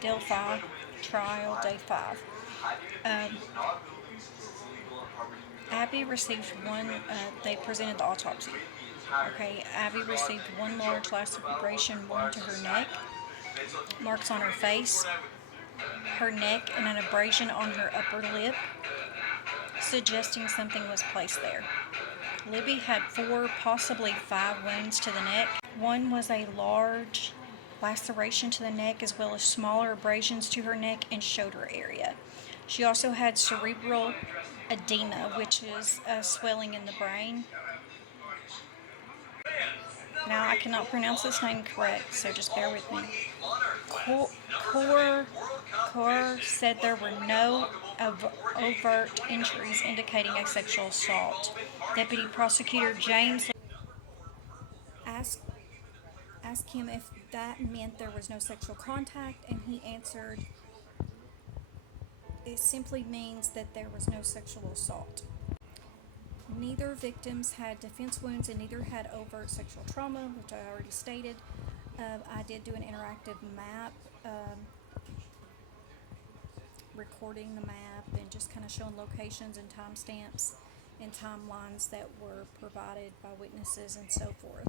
Delphi trial, day 5. Abby received they presented the autopsy. Okay, Abby received one large laceration wound to her neck, marks on her face, her neck, and an abrasion on her upper lip, suggesting something was placed there. Libby had 4, possibly 5 wounds to the neck. One was a large laceration to the neck, as well as smaller abrasions to her neck and shoulder area. She also had cerebral edema, which is swelling in the brain. Now, I cannot pronounce this name correct, so just bear with me. Kaur said there were no overt injuries indicating a sexual assault. Deputy Prosecutor James asked him if that meant there was no sexual contact, and he answered, it simply means that there was no sexual assault. Neither victims had defense wounds and neither had overt sexual trauma, which I already stated. I did do an interactive map, recording the map and just kind of showing locations and timestamps and timelines that were provided by witnesses and so forth.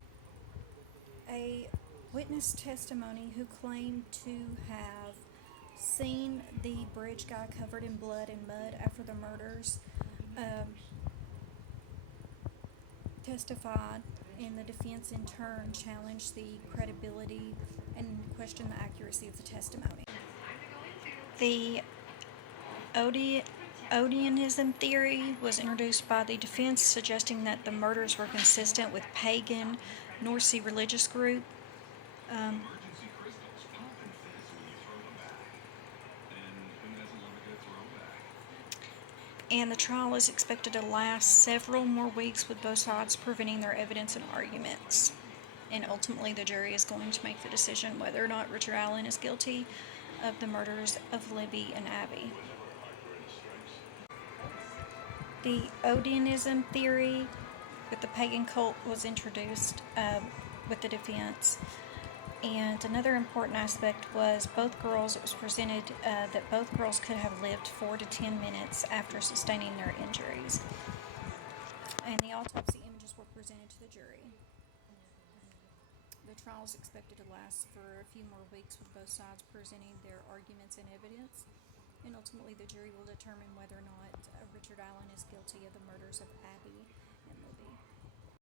A witness testimony who claimed to have seen the bridge guy covered in blood and mud after the murders testified, and the defense in turn challenged the credibility and questioned the accuracy of the testimony. The Odianism theory was introduced by the defense, suggesting that the murders were consistent with pagan North Sea religious group. And the trial is expected to last several more weeks, with both sides presenting their evidence and arguments. And ultimately, the jury is going to make the decision whether or not Richard Allen is guilty of the murders of Libby and Abby. The Odianism theory with the pagan cult was introduced with the defense. And another important aspect was it was presented that both girls could have lived 4 to 10 minutes after sustaining their injuries. And the autopsy images were presented to the jury. The trial is expected to last for a few more weeks, with both sides presenting their arguments and evidence. And ultimately, the jury will determine whether or not Richard Allen is guilty of the murders of Abby